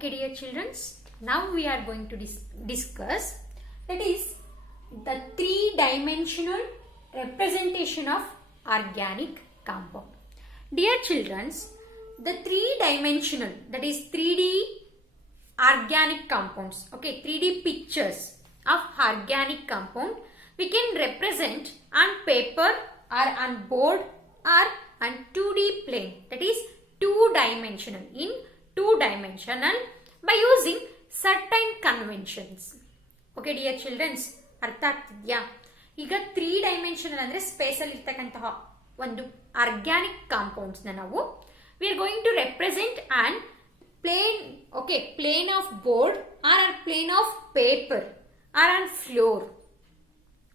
Okay, dear children, now we are going to discuss that is the three-dimensional representation of organic compound. Dear children, the three-dimensional, that is 3D organic compounds, okay, 3D pictures of organic compound we can represent on paper or on board or on 2D plane, that is two-dimensional, in two-dimensional by using certain conventions. Okay, dear children, ಅರ್ಥ ಆಗ್ತಿದ್ಯಾ? ಈಗ 3 dimensional ಅಂದ್ರೆ space ಅಲ್ಲಿ ಇರ್ತಕ್ಕಂತಹ ಒಂದು organic compounds ನಾವು we are going to represent an plane, okay, plane of board or a plane of paper or on floor.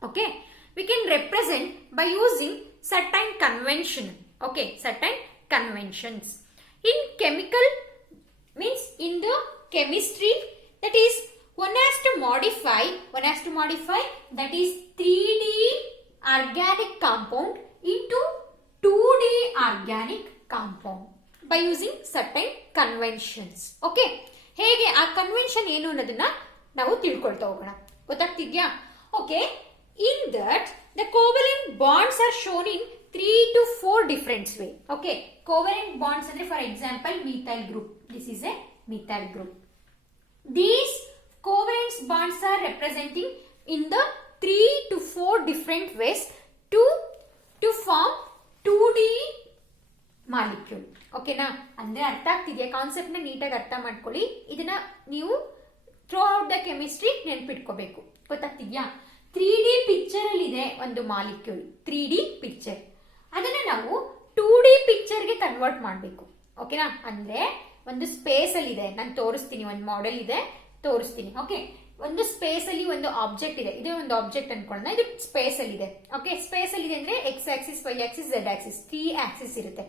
Okay, we can represent by using certain convention, okay, certain conventions. In chemical means in the chemistry, that is one has to modify that is 3D organic compound into 2D organic compound by using certain conventions. Okay, ಹೇಗೆ ಆ convention ಏನು ಅನ್ನೋದನ್ನ ನಾವು ತಿಳ್ಕೊಳ್ತಾ ಹೋಗೋಣ. ಗೊತ್ತಾಗ್ತಿದ್ಯಾ? Okay, in that the covalent bonds are shown in 3 to 4 different way. Okay, covalent bonds ಅಂದ್ರೆ for example methyl group. This is a methyl group. These covalent bonds are representing in the 3 to 4 different ways to form 2D molecule. ಓಕೆನಾ? ಅಂದ್ರೆ ಅರ್ಥ ಆಗ್ತಿದೆಯಾ? Concept ನ ನೀಟಾಗಿ ಅರ್ಥ ಮಾಡ್ಕೊಳ್ಳಿ. ಇದನ್ನ ನೀವು ಥ್ರೂ ಔಟ್ ದ ಕೆಮಿಸ್ಟ್ರಿ ನೆನ್ಪಿಟ್ಕೋಬೇಕು. ಗೊತ್ತಾಗ್ತಿದ್ಯಾ? 3D ಪಿಕ್ಚರ್ ಅಲ್ಲಿ ಇದೆ ಒಂದು ಮಾಲಿಕ್ಯೂಲ್, 3D ಪಿಕ್ಚರ್. ಅದನ್ನ ನಾವು 2D ಪಿಕ್ಚರ್ ಗೆ ಕನ್ವರ್ಟ್ ಮಾಡಬೇಕು. ಓಕೆನಾ? ಅಂದ್ರೆ ಒಂದು ಸ್ಪೇಸ್ ಅಲ್ಲಿ ಇದೆ, ನಾನು ತೋರಿಸ್ತೀನಿ, ಒಂದು ಮಾಡೆಲ್ ಇದೆ, ತೋರಿಸ್ತೀನಿ. ಓಕೆ, ಒಂದು ಸ್ಪೇಸ್ ಅಲ್ಲಿ ಒಂದು ಆಬ್ಜೆಕ್ಟ್ ಇದೆ, ಇದೇ ಒಂದು ಆಬ್ಜೆಕ್ಟ್ ಅನ್ಕೊಳ್ಳೋಣ, ಇದು ಸ್ಪೇಸ್ ಅಲ್ಲಿ ಇದೆ. ಓಕೆ, ಸ್ಪೇಸ್ ಅಲ್ಲಿ ಇದೆ ಅಂದ್ರೆ X axis, Y axis, Z axis, 3 axis ಇರುತ್ತೆ.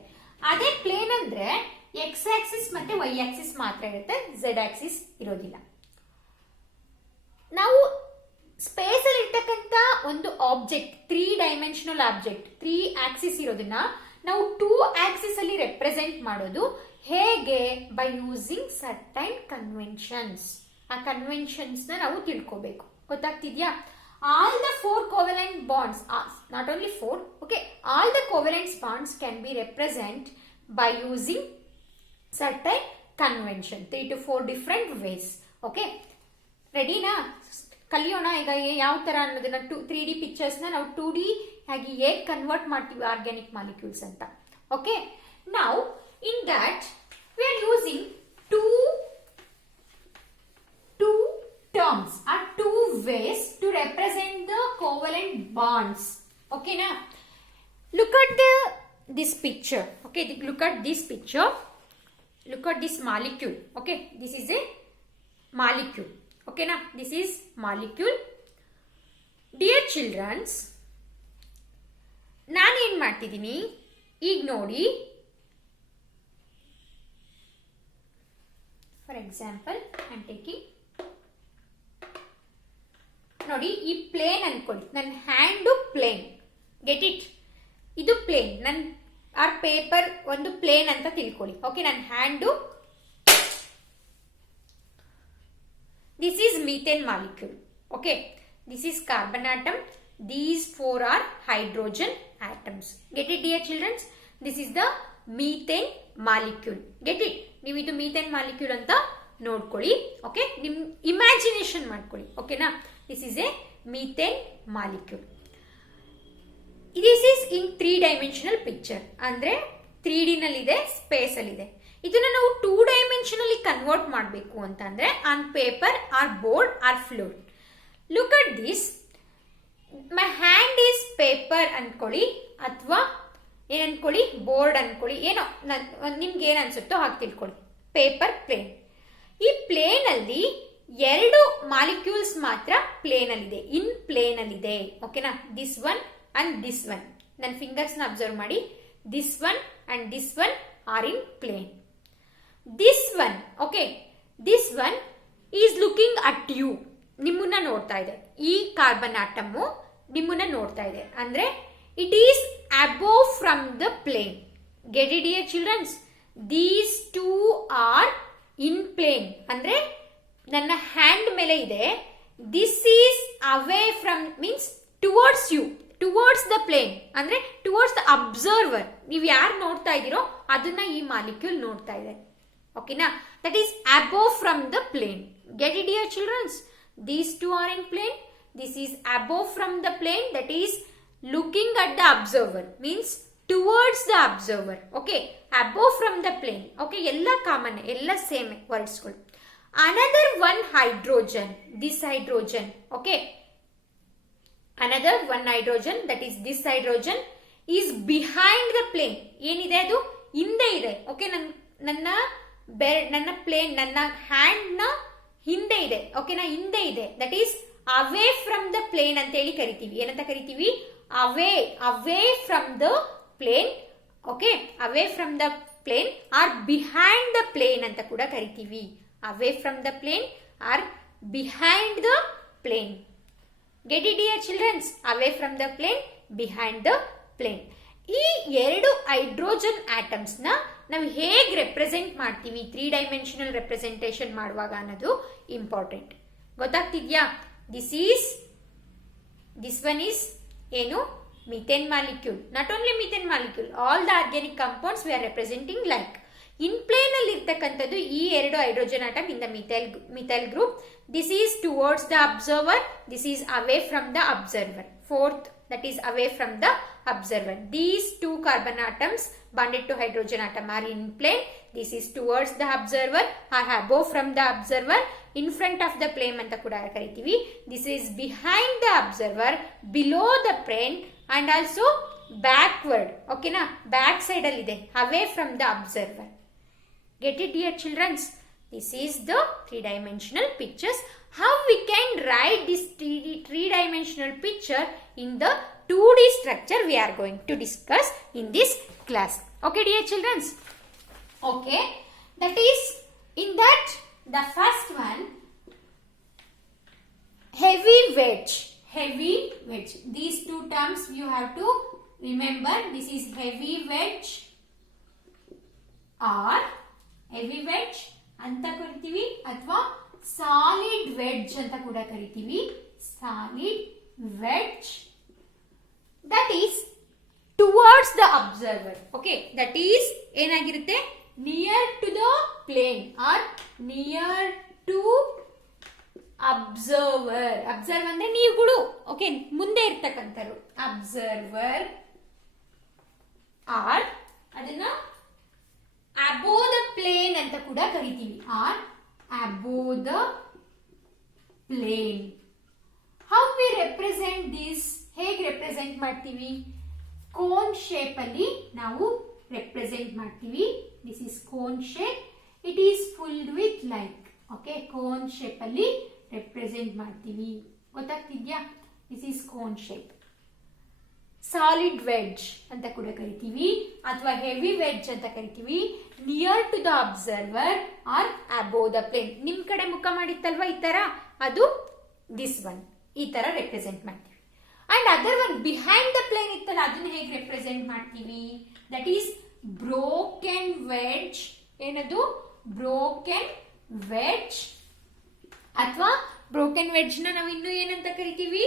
ಅದೇ ಪ್ಲೇನ್ ಅಂದ್ರೆ ಎಕ್ಸ್ ಆಕ್ಸಿಸ್ ಮತ್ತೆ ವೈ ಆಕ್ಸಿಸ್ ಮಾತ್ರ ಇರುತ್ತೆ, ಝೆಡ್ ಆಕ್ಸಿಸ್ ಇರೋದಿಲ್ಲ. ನಾವು ಸ್ಪೇಸ್ ಅಲ್ಲಿ ಇರ್ತಕ್ಕಂತ ಒಂದು ಆಬ್ಜೆಕ್ಟ್, 3 ಡೈಮೆನ್ಷನಲ್ ಆಬ್ಜೆಕ್ಟ್, 3 ಆಕ್ಸಿಸ್ ಇರೋದನ್ನ ನಾವು 2 ಆಕ್ಸಿಸ್ ಅಲ್ಲಿ ರೆಪ್ರೆಸೆಂಟ್ ಮಾಡೋದು ಹೇಗೆ? By using certain conventions. ಆ ಕನ್ವೆನ್ಷನ್ಸ್ ನ ನಾವು ತಿಳ್ಕೋಬೇಕು. ಗೊತ್ತಾಗ್ತಿದ್ಯಾ? All the 4 covalent bonds, not only 4, okay, all the covalent bonds can be represented by using certain convention, 3 to 4 different ways. Okay, ರೆಡಿನಾ? ಕಲಿಯೋಣ ಈಗ ಯಾವ ತರ ಅನ್ನೋದನ್ನ. 3D ಪಿಕ್ಚರ್ಸ್ ನ ನಾವು 2D ಆಗಿ ಹೇಗೆ ಕನ್ವರ್ಟ್ ಮಾಡ್ತೀವಿ ಆರ್ಗ್ಯಾನಿಕ್ ಮಾಲಿಕ್ಯೂಲ್ಸ್ ಅಂತ. ಓಕೆ, ನಾವು in that we are using two terms or 2 ways to represent the covalent bonds. Okay na? Look at this picture. Okay, look at this picture. Look at this molecule. Okay, this is a molecule. Okay na? This is molecule. Dear children, ನಾನು ಏನು ಮಾಡ್ತಿದ್ದೀನಿ ಈಗ ನೋಡಿ. For example I am taking, ನೋಡಿ ಈ plane ಅನ್ಕೊಳ್ಳಿ, ನನ್ನ hand plane, get it? ಇದು ಪ್ಲೇನ್, ನನ್ನ ಆರ್ ಪೇಪರ್ ಒಂದು ಪ್ಲೇನ್ ಅಂತ ತಿಳ್ಕೊಳ್ಳಿ. ಓಕೆ, ನನ್ನ hand, this is methane molecule. Okay, this is carbon atom, these 4 are hydrogen atoms. Get it, dear children? This is the methane molecule. Get it? ನೀವು ಇದು methane molecule ಅಂತ ನೋಡ್ಕೊಳ್ಳಿ. Okay, ನಿಮ್ imagination ಮಾಡ್ಕೊಳ್ಳಿ. ಓಕೆನಾ? This is A methane molecule. This is in 3 dimensional picture, ಅಂದ್ರೆ 3D ನಲ್ಲಿದೆ, space ಅಲ್ಲಿ ಇದೆ. ಇದನ್ನ ನಾವು 2 ಡೈಮೆನ್ಷನಲ್ಲಿ ಕನ್ವರ್ಟ್ ಮಾಡಬೇಕು ಅಂತಂದ್ರೆ on paper or board or floor. Look at this, my hand is paper ಅನ್ಕೊಳ್ಳಿ, ಅಥವಾ ಏನ್ ಅನ್ಕೊಳ್ಳಿ, ಬೋರ್ಡ್ ಅನ್ಕೊಳ್ಳಿ, ಏನೋ ನಿಮ್ಗೆ ಏನ್ ಅನ್ಸುತ್ತೋ ಹಾಗೆ ತಿಳ್ಕೊಳ್ಳಿ. Paper plane. ಈ ಪ್ಲೇನ್ ಅಲ್ಲಿ 2 ಮಾಲಿಕ್ಯೂಲ್ಸ್ ಮಾತ್ರ ಪ್ಲೇನ್ ಅಲ್ಲಿ ಇದೆ, ಇನ್ ಪ್ಲೇನ್ ಅಲ್ಲಿ ಇದೆ. ಓಕೆನಾ? This one and this one. ನನ್ನ ಫಿಂಗರ್ಸ್ ನ ಅಬ್ಸರ್ವ್ ಮಾಡಿ. This one and this one are in plane. This one, okay, this one is looking at you, ನಿಮ್ಮನ್ನ ನೋಡ್ತಾ ಇದೆ. ಈ ಕಾರ್ಬನ್ ಆಟಮ್ ನಿಮ್ಮನ್ನ ನೋಡ್ತಾ ಇದೆ, ಅಂದ್ರೆ it is above from the plane. Get it, dear children? These two are in plane ಅಂದ್ರೆ ನನ್ನ ಹ್ಯಾಂಡ್ ಮೇಲೆ ಇದೆ. This is away from means towards you, towards the plane ಅಂದ್ರೆ ಟುವರ್ಡ್ಸ್ ದ ಅಬ್ಸರ್ವರ್. ನೀವು ಯಾರು ನೋಡ್ತಾ ಇದ್ದೀರೋ ಅದನ್ನ ಈ ಮಾಲಿಕ್ಯೂಲ್ ನೋಡ್ತಾ ಇದೆ. ಓಕೆನಾ? That is above from the plane. Get it dear childrens? These two are in plane. This is above from the plane, that is looking at the observer, means towards the observer. Okay, above from the plane. Okay, ella common, ella same words ಗಳು. Another one hydrogen, this hydrogen. Okay, another one hydrogen, that is this hydrogen is behind the plane. ಏನಿದೆ ಅದು? ಹಿಂದೆ ಇದೆ. Okay, ನನ್ನ plane, ನನ್ನ hand ನ ಹಿಂದೆ ಇದೆ. ಓಕೆನಾ? ಹಿಂದೆ ಇದೆ. That is away from the plane ಅಂತ ಹೇಳಿ ಕರಿತೀವಿ. ಏನಂತ ಕರಿತೀವಿ? Away from the plane. Okay, away from the plane or behind the plane ಅಂತ ಕೂಡ ಕರಿತೀವಿ. Away from the plane or behind the plane. Get it dear childrens? Away from the plane, behind the plane. ಈ ಎರಡು hydrogen atoms ನ ನಾವು ಹೇಗೆ represent ಮಾಡ್ತೀವಿ, 3 dimensional representation ಮಾಡುವಾಗ ಅನ್ನೋದು ಇಂಪಾರ್ಟೆಂಟ್. ಗೊತ್ತಾಗ್ತಿದ್ಯಾ? This one is ಏನು? methane molecule. Not only methane molecule, all the organic compounds we are representing like. In plane ಅಲ್ಲಿ ಇರ್ತಕ್ಕಂಥದ್ದು ಈ ಎರಡು hydrogen atom in the methyl group. This is towards the observer, this is away from the observer. Fourth, that is away from the observer. These two carbon atoms bonded to hydrogen atom are in plane. This is towards the observer or above from the observer, in front of the plane anta kuda karitivi. This is behind the observer, below the plane and also backward. Okay na? Back side alli ide, away from the observer. Get it dear children? This is the 3-dimensional pictures. How we can write this 3-dimensional picture in the 2D structure we are going to discuss in this class. Okay dear children? Okay, that is in that the first one, heavy wedge. Heavy wedge. These two terms you have to remember. This is heavy wedge or heavy wedge ಅಂತ ಕರಿತೀವಿ, ಅಥವಾ solid wedge ಅಂತ ಕೂಡ ಕರಿತೀವಿ. Solid wedge, that is towards the observer. Okay, that is ಏನಾಗಿರುತ್ತೆ? Near to the plane or near to observer. Observe ಅಂದ್ರೆ ನೀವುಗಳು. Okay, ಮುಂದೆ ಇರ್ತಕ್ಕಂಥವ್ರು ಅಬ್ಸರ್ವರ್. ಆರ್ ಅದನ್ನ above the plane ಅಂತ ಕೂಡ ಕರಿತೀವಿ, or above the plane. How we represent this? ಹೇಗೆ ರೆಪ್ರೆಸೆಂಟ್ ಮಾಡ್ತೀವಿ? ಕೋನ್ ಶೇಪ್ ಅಲ್ಲಿ ನಾವು ರೆಪ್ರೆಸೆಂಟ್ ಮಾಡ್ತೀವಿ. This is cone shape. It is filled with like. Okay, cone shape ಅಲ್ಲಿ ರೆಪ್ರೆಸೆಂಟ್ ಮಾಡ್ತೀವಿ. ಗೊತ್ತಾಗ್ತಿದ್ಯಾ? This is cone shape. Solid wedge ಅಂತ ಕೂಡ ಕರಿತೀವಿ, ಅಥವಾ ಹೆವಿ ವೆಡ್ಜ್ ಅಂತ ಕರಿತೀವಿ. Near to the observer or above the plane. ನಿಮ್ ಕಡೆ ಮುಖ ಮಾಡಿತ್ತಲ್ವಾ ಈ ತರ, ಅದು ದಿಸ್ ಒನ್. ಈ ತರ ರೆಪ್ರೆಸೆಂಟ್ ಮಾಡ್ತೀವಿ. And other one behind the plane ಇತ್ತಲ್ಲ, ಅದನ್ನ ಹೇಗೆ ರೆಪ್ರೆಸೆಂಟ್ ಮಾಡ್ತೀವಿ? That is broken wedge. ಏನದು? Broken wedge. ಅಥವಾ ಬ್ರೋಕೆನ್ ವೆಡ್ಜ್ ನ ನಾವು ಇನ್ನು ಏನಂತ ಕರಿತೀವಿ?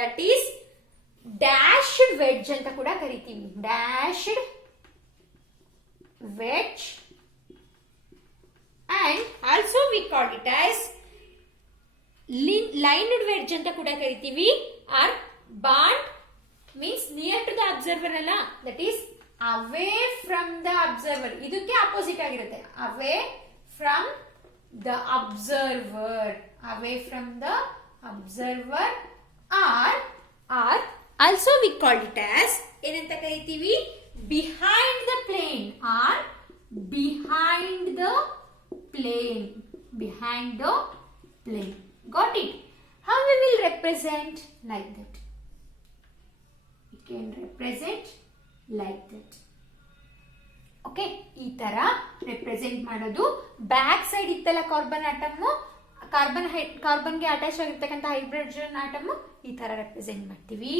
ದಟ್ ಈಸ್ ಡ್ಯಾಶ್ಡ್ ವೆಡ್ಜ್ ಅಂತ ಕೂಡ ಕರಿತೀವಿ. Dashed wedge. And also we call it as lined wedge ಅಂತ ಕೂಡ ಕರಿತೀವಿ. Or bond means near to the observer ಅಲ್ಲ, that is away from the observer. ಇದಕ್ಕೆ ಅಪೋಸಿಟ್ ಆಗಿರುತ್ತೆ. Away from the observer. Away from the observer or also we call it as ಏನಂತ ಕರಿತೀವಿ? Behind the plane or behind the plane. Behind the plane. Got it? How we will represent? Like that. We can represent like that. Okay, ಈ ತರ represent ಮಾಡೋದು. Back side ಇತ್ತಲ್ಲ carbon atom, ಕಾರ್ಬನ್ಗೆ attach ಆಗಿರ್ತಕ್ಕಂಥ hydrogen atom, ಈ ತರ represent ಮಾಡ್ತೀವಿ.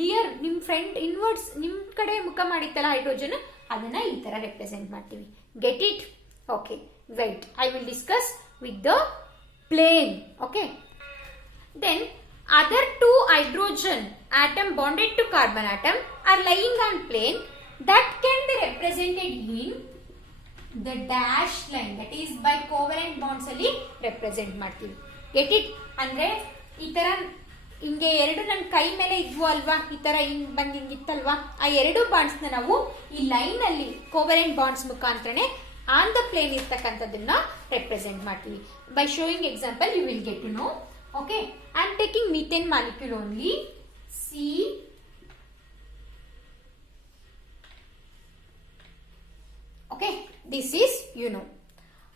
Near ನಿಮ್ front inwards ನಿಮ್ ಕಡೆ ಮುಖ ಮಾಡಿತ್ತಲ್ಲ ಹೈಡ್ರೋಜನ್, ಅದನ್ನ ಈ ತರ ರೆಪ್ರೆಸೆಂಟ್ ಮಾಡ್ತೀವಿ. Get it? Okay, wait, I will discuss with the plane. Okay, then other two hydrogen atom bonded to carbon atom are lying on plane that can be represented in the dashed line, that is by covalent bonds ಅಲ್ಲಿ represent ಮಾಡ್ತೀವಿ. Get it? ಅಂದ್ರೆ ಈ ತರ ಹಿಂಗೆ ಎರಡು ನನ್ನ ಕೈ ಮೇಲೆ ಇದ್ವು ಅಲ್ವಾ, ಈ ತರ ಹಿಂಗ್ ಬಂದ್ ಹಿಂಗಿತ್ತಲ್ವಾ, ಆ ಎರಡು ಬಾಂಡ್ಸ್ ನಾವು ಈ ಲೈನ್ ಅಲ್ಲಿ ಕೋವಲೆಂಟ್ ಬಾಂಡ್ಸ್ ಮುಖಾಂತರನೇ ಆನ್ ದ ಪ್ಲೇನ್ ಇರ್ತಕ್ಕಂಥದ್ದನ್ನ ರೆಪ್ರೆಸೆಂಟ್ ಮಾಡ್ತೀವಿ. By showing example you will get to know. Okay, I am taking methane molecule only. C okay, this is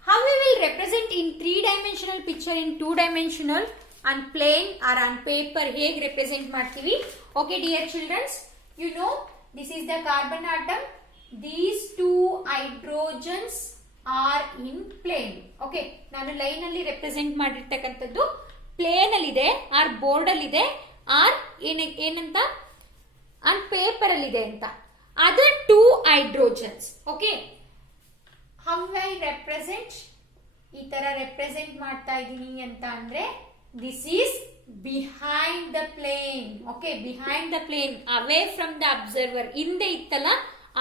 how we will represent in 3-dimensional picture in 2-dimensional on plane or on paper ಹೇಗೆ represent ಮಾಡ್ತೀವಿ. Okay dear children, this is the carbon atom, these two hydrogens are in plane. Okay, ನಾನು line ಅಲ್ಲಿ represent ಮಾಡಿರ್ತಕ್ಕಂಥದ್ದು plane ಅಲ್ಲಿ ಇದೆ, R board ಅಲ್ಲಿ ಇದೆ, R ಏನಂತ ಆನ್ ಪೇಪರ್ ಅಲ್ಲಿ ಇದೆ ಅಂತ. Other two hydrogens. Okay, how I represent, ಈ ತರ ರೆಪ್ರೆಸೆಂಟ್ ಮಾಡ್ತಾ ಇದ್ದೀನಿ ಅಂತ ಅಂದ್ರೆ this is behind the plane. Okay, behind the plane, away from the observer, ಹಿಂದೆ ಇತ್ತಲ್ಲ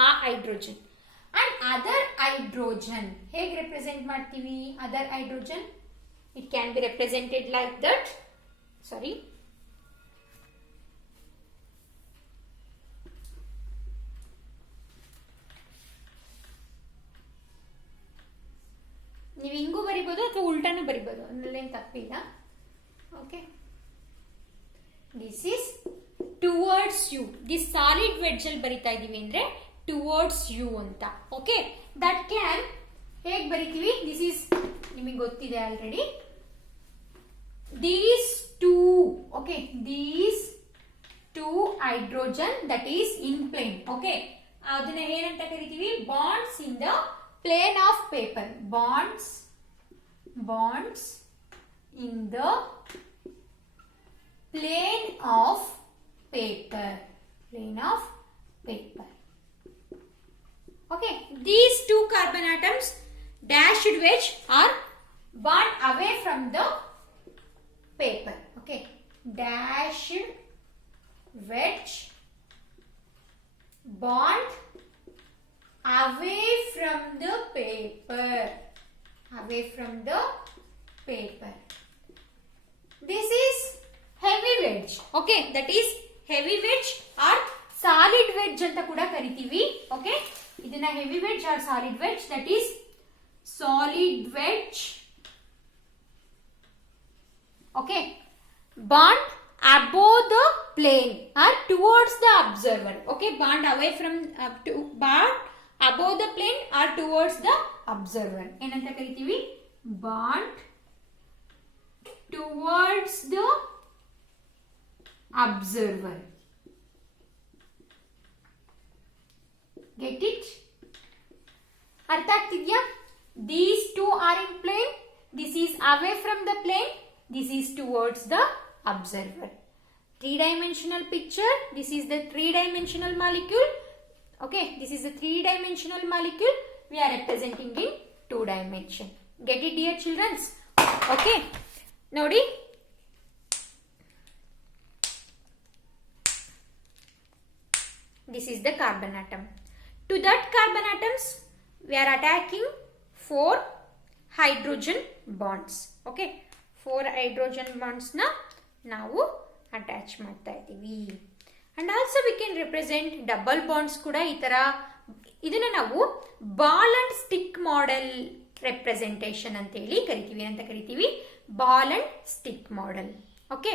ಆ ಹೈಡ್ರೋಜನ್. ಅಂಡ್ ಅದರ್ ಹೈಡ್ರೋಜನ್ ಹೇಗೆ ರೆಪ್ರೆಸೆಂಟ್ ಮಾಡ್ತೀವಿ? Other hydrogen it can be represented like that. Sorry, ನೀವು ಹಿಂಗೂ ಬರಿಬೋದು ಅಥವಾ ಉಲ್ಟಾನು ಬರಿಬೋದು, ಅದರಲ್ಲೇನು ತಪ್ಪಿಲ್ಲ. Okay, this is towards you. This solid wedge ಅಲ್ಲಿ ಬರಿತಾ ಇದೀವಿ ಅಂದ್ರೆ ಟುವರ್ಡ್ಸ್ ಯು ಅಂತ. ಓಕೆ, ದಟ್ ಕ್ಯಾನ್ ಹೇಗೆ ಬರಿತೀವಿ? ದಿಸ್ ಈಸ್ ನಿಮಗೆ ಗೊತ್ತಿದೆ already. These two, okay, these two hydrogen that is in plane. Okay, ಅದನ್ನ ಏನಂತ ಕರಿತೀವಿ? Bonds in the plane of paper. Bonds in the plane of paper. Plane of paper. Okay, these two carbon atoms dashed wedge are bond away from the paper. Okay, dashed wedge bond away from the paper. Away from the paper. This is heavy wedge. Okay, that is heavy wedge or solid wedge anta kuda kariತೀವಿ. Okay, ಇದನ್ನ heavy wedge or solid wedge, that is solid wedge. Okay, bond above the plane or towards the observer. Okay, bond away from bond above the plane or towards the observer. ಏನಂತ ಕರಿತೀವಿ? Bond towards the observer. Get it? ಅರ್ಥ ಆಗ್ತಿದ್ಯಾ? These two are in plane. This is away from the plane. This is towards the observer. 3-dimensional picture. This is the 3-dimensional molecule. Okay, this is the 3-dimensional molecule. We are representing in 2 dimension. Get it, dear children? Okay, nodi. This is the carbon atom. To that carbon atoms, we are attaching 4 hydrogen bonds. Okay, 4 hydrogen bonds na ನಾವು attach ಮಾಡ್ತಾ ಇದ್ದೀವಿ. And also we can represent double bonds ಕೂಡ. ಈ ತರ ಇದನ್ನ ನಾವು ball and stick model representation ಅಂತ ಹೇಳಿ ಕರಿತೀವಿ. ಅಂತ ಕರಿತೀವಿ ball and stick model. Okay.